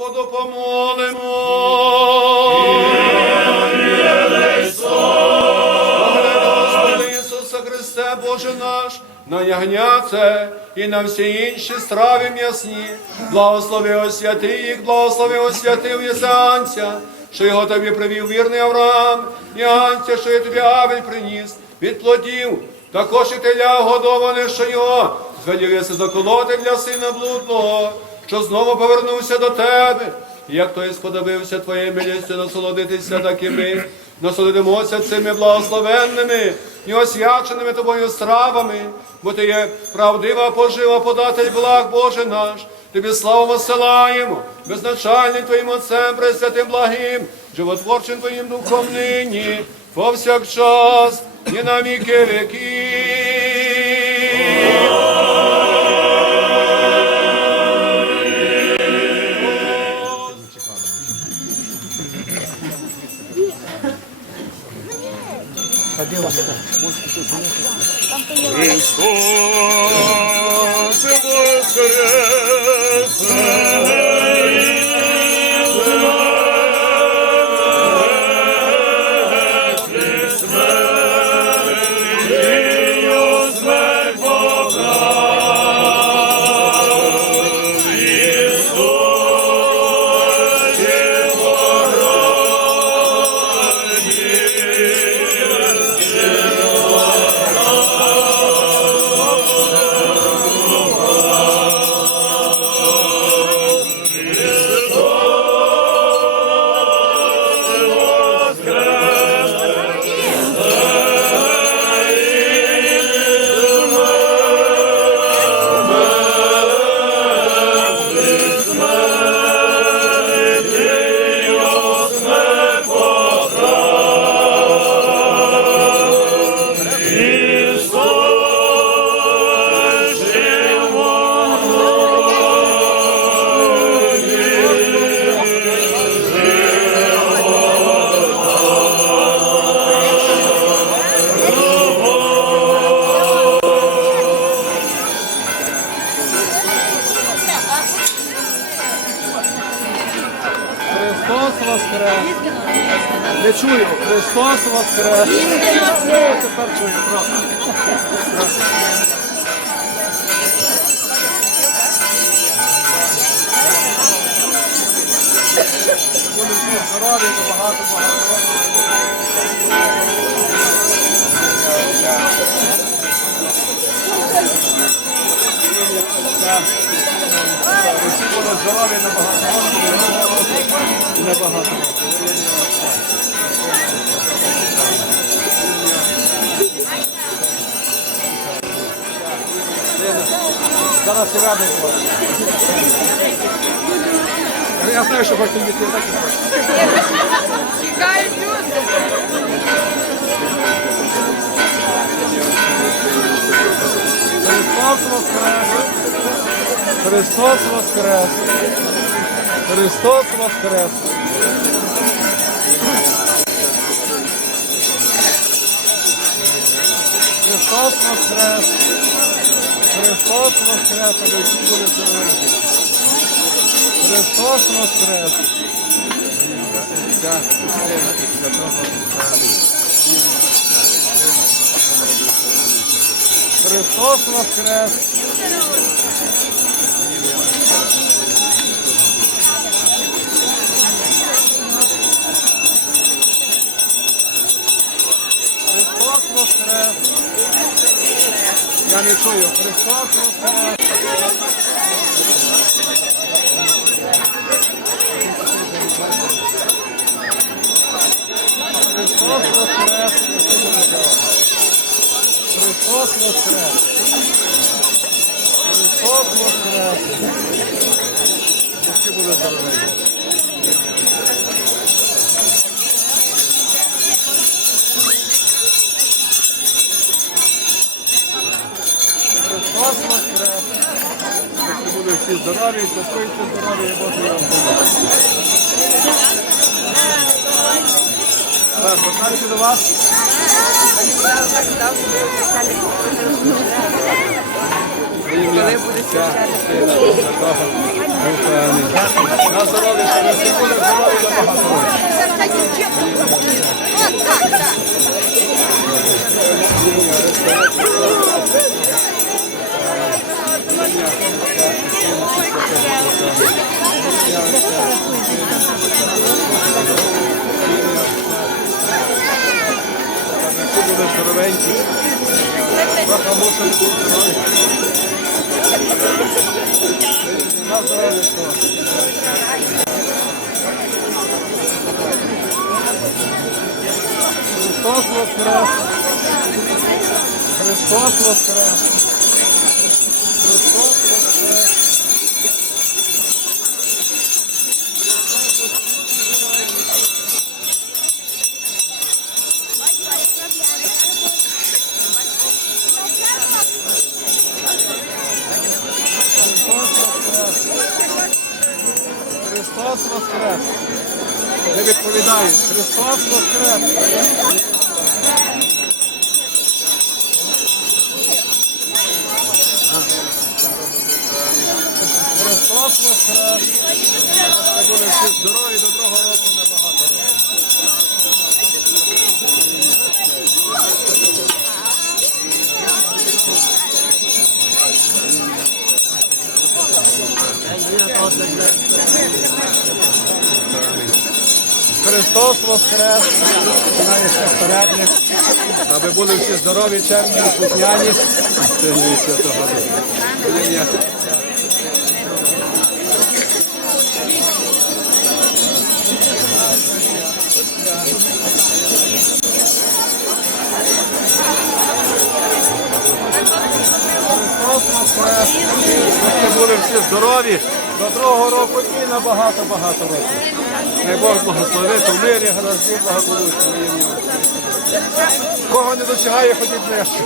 Господу помолимо. Христе, Боже наш, на ягня це і на всі інші страви м'ясні. Благослови освяти їх, благослови освятив Єсанця, що його тобі привів вірний Авраам, і Анця, що я тобі Авель приніс від плодів, також і теля годоване, що його звелівся заколоти для сина блудного, що знову повернувся до тебе. Як той сподобився твоєю милістю насолодитися, так і ми насолодимося цими благословенними і освяченими тобою стравами, бо ти є правдива пожива, податель благ Боже наш. Тобі славу посилаємо, безначальним Твоїм Отцем, пресвятим благим, животворчим Твоїм духом нині, повсякчас і на віки віків. Христос Христос Христос воскрес! Тепер чую, просто. Будемо всі то багато, багато. Будуть набагато. Набагато. Зараз і радий. Я знаю, що хочете йти так і хочете. Чекають люди. Христос воскрес! Христос воскрес! Христос воскрес! Христос воскрес! Христос воскрес! А ви всі були здорові. Христос воскрес! Христос воскрес! Христос воскрес! Я не чую. Христос! Христос воскрес! Христос воскрес! Христос воскрес! Всі були здорові. Христос воскрес! Всі були всі здорові, щасливі, здорові, і Боже вам помогти. Так, звертаюся до вас. ім'я Отця, Сина і Святого Духа. Амінь. На здоров'я, що ви всі були здорові на багато років. Були здоровенькі. Трохи мусили бути. На здоров'я. Христос воскрес! Христос воскрес! Воскрес! Не відповідають. Христос воскрес! Христос воскрес! Ми були всі здорові до другого року набагато років. Христос воскрес! Починає священник, аби були всі здорові, чемні, слухняні. Ми були всі здорові до другого року і на багато-багато років. Най Бог благословить у мирі, гаразді, благополуччя. Кого не досягає, ходіть нижче.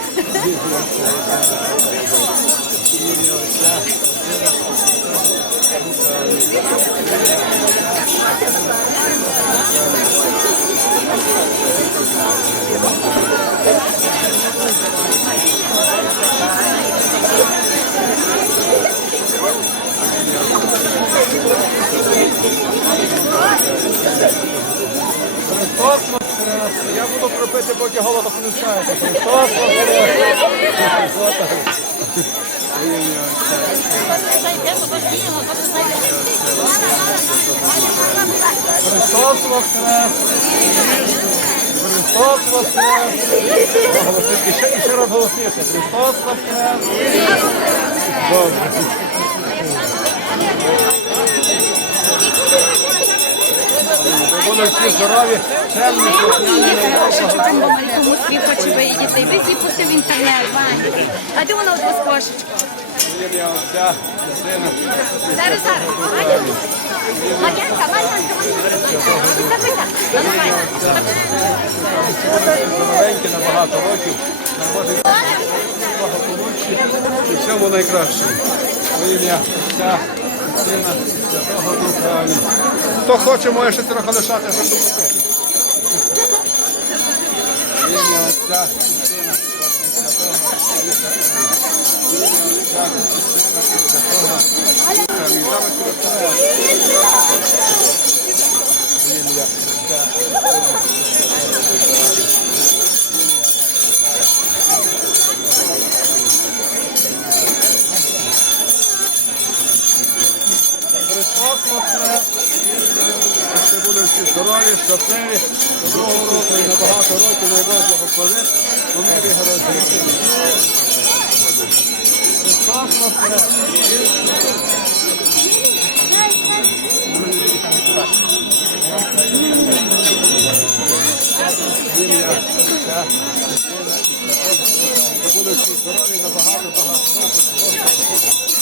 Ім'я Отця, Христос воскрес! Я буду пропити, поки голос не скажете. Христос воскрес! Христос воскрес! Христос воскрес! Ще раз голосніше. Христос воскрес! Добре. Всі здорові, чемні, слухняні, Кошечка, кому свій хоче виїдати. Ви всі пусти в інтернет, Ваня. А де вона от вас кошечка? ім'я Отця, і Сина. Зараз, зараз. Ваня. Ванянка, Ванянка, Ванянка. Пися, пися. А ну, Ваня. Здоровенькі на багато років. На Божий благополуччя і всьому найкращому. Во ім'я Сина, Святого Духа. Хто хоче, може щоб допомогти. В Ім'я Отця, Сина, Святого Духа. Ім'я Отця, Сина, Святого Духа. Зараз перестає. Ім'я Отця, Сина, Святого Духа. Амінь. Це! Були всі здорові, щасливі, доброго року і на багато років, на Бог благослови, у мирі гаразд. Христос воскрес! Всі здорові на багато-багато.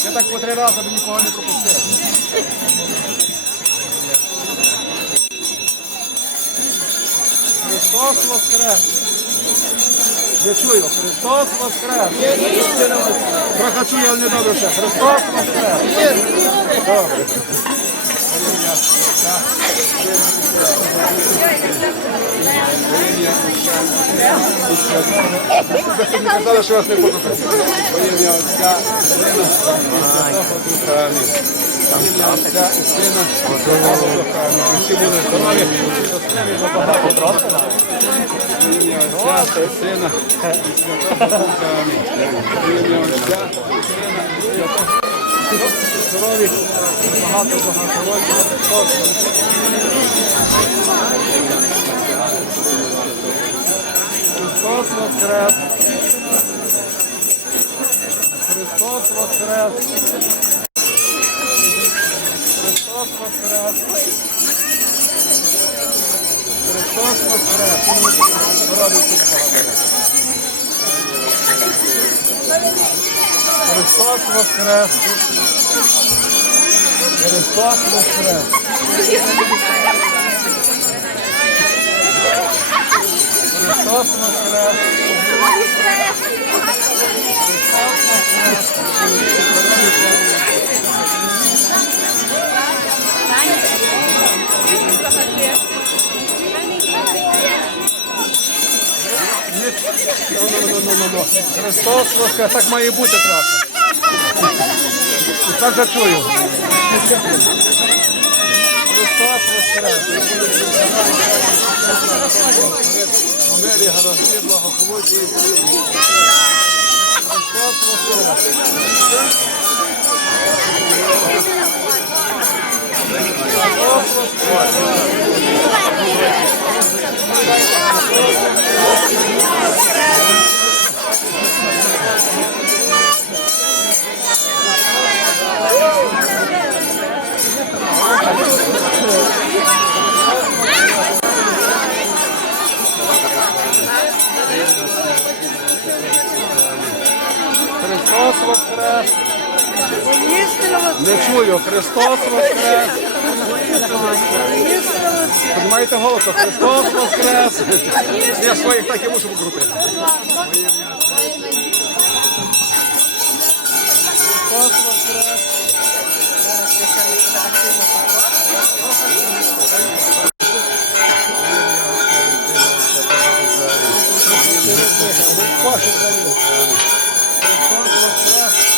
Я так по три рази б нікого не пропустив. Христос воскрес! Я чую, Христос воскрес! Чую, але не добре ще. Христос воскрес! Добре. Ім'я Отця, Ви казали, що вас не буду Во ім'я Отця, Сина Духа. Амінь. Ім'я Отця і Сина Духа. Амінь. Усі були здорові, щасливі, за багато. Во ім'я Отця Сина Духа. Амінь. Ім'я Отця Сина і Святого Здорові, багато, багато років. Христос воскрес! Христос воскрес! Христос воскрес! Христос воскрес! Христос воскрес! Христос воскрес! Христос воскрес! Христос воскрес! Так має бути трохи. І так же чую. Христос воскрес! У мирі гаразді, благополучні. Христос воскрес! Христос воскрес! Воскрес! Не чую, Христос воскрес! Піднімайте голосу, Христос воскрес! Я своїх так і мушу покрутити. Христос воскрес! Христос воскрес!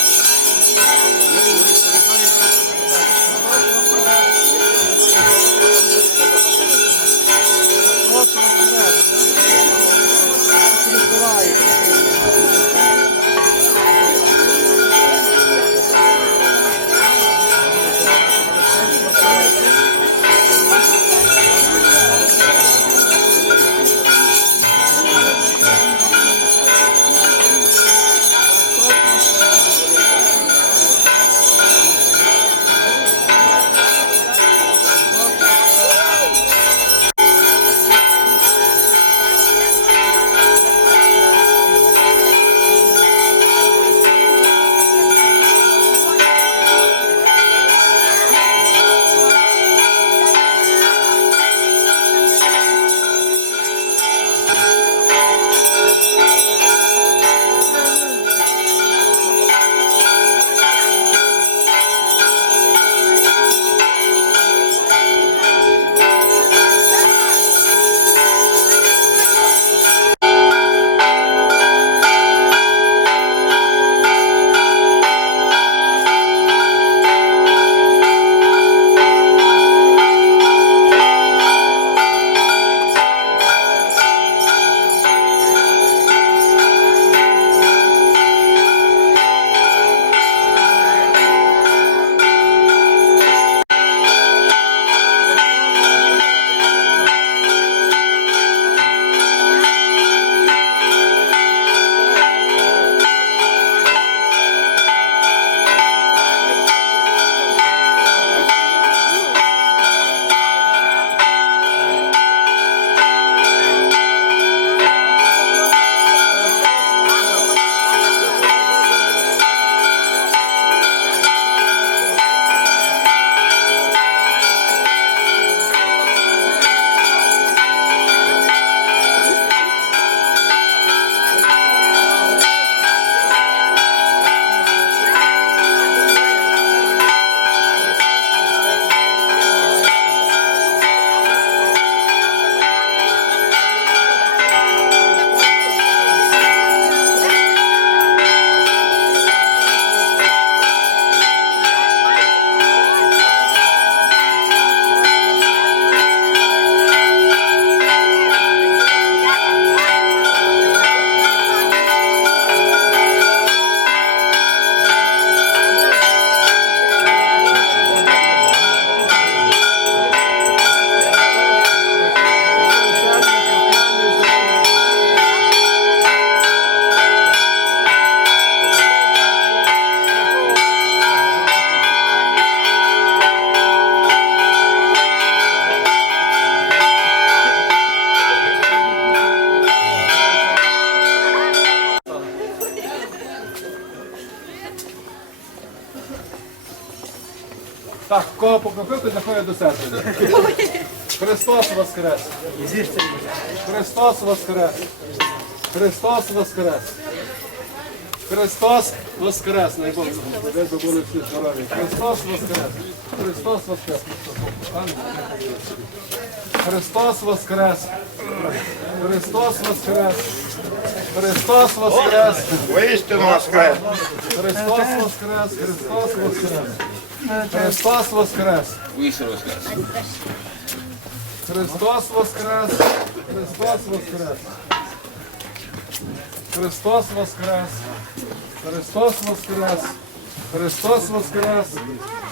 Кого покропив, той заходить до церкви. Христос Воскрес! Христос Воскрес! Христос Воскрес! Христос Воскрес! Би були всі здорові. Христос Воскрес! Христос Воскрес! Христос Воскрес! Христос Воскрес! Христос Воскрес! Воістину воскрес! Христос Воскрес! Христос Воскрес! Христос Воскрес! Христос Воскрес! Христос Воскрес! Христос Воскрес! Христос Воскрес! Христос Воскрес!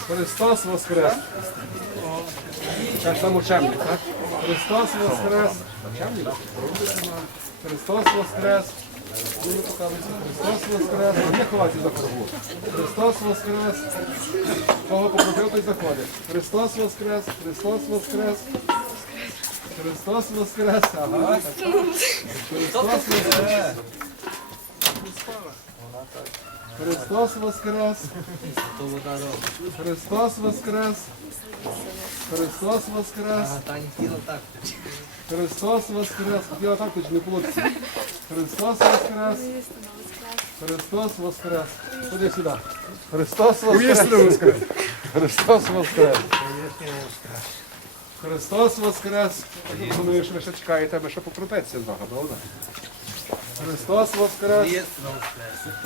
Христос Воскрес! Так само учебник, так? Христос Воскрес! Христос Воскрес! Ну, не. Христос Воскрес! Не ховайте за кругу. Христос Воскрес! Кого покропив, той заходить. Христос Воскрес! Христос Воскрес! Христос Воскрес! Ага. Христос Воскрес! Христос Воскрес! Христос Воскрес! Христос Воскрес! Христос Воскрес! Хотіла так, хоч не вийде. Христос Воскрес! Христос Воскрес! Ходи сюди. Христос Воскрес! Христос Воскрес! Христос Воскрес! Думаю, що ви ще чекаєте, аби ще покрутитися з вами, правда? Христос Воскрес!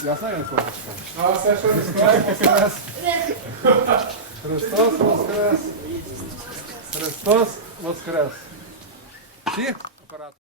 Я знаю, як хочеш. А все, що Христос Воскрес! Христос Воскрес! Христос Воскрес! 뒤.